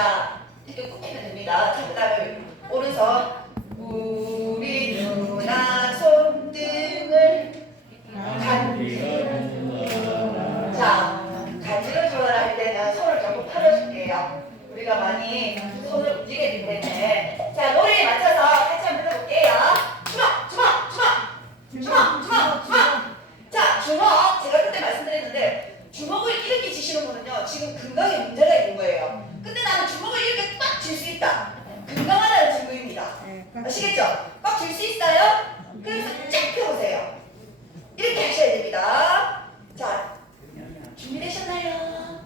자, 이렇게 꾸미면 됩니다. 자, 그 다음에 오른손. 우리 누나 손등을 간지러 자, 간지러 줘라 할 때는 손을 조금 펴줄게요. 우리가 많이 손을 움직이기 때문에. 자, 노래에 맞춰서 같이 한번 해볼게요. 주먹, 주먹, 주먹! 주먹, 주먹, 주먹! 자, 주먹. 제가 그때 말씀드렸는데, 주먹을 이렇게 지시는 분은요, 지금 근강에 문제가 있는 건강하다는 증거입니다. 아시겠죠? 꽉쥘수 있어요? 그래서 쫙 펴보세요. 이렇게 하셔야 됩니다. 자, 준비되셨나요?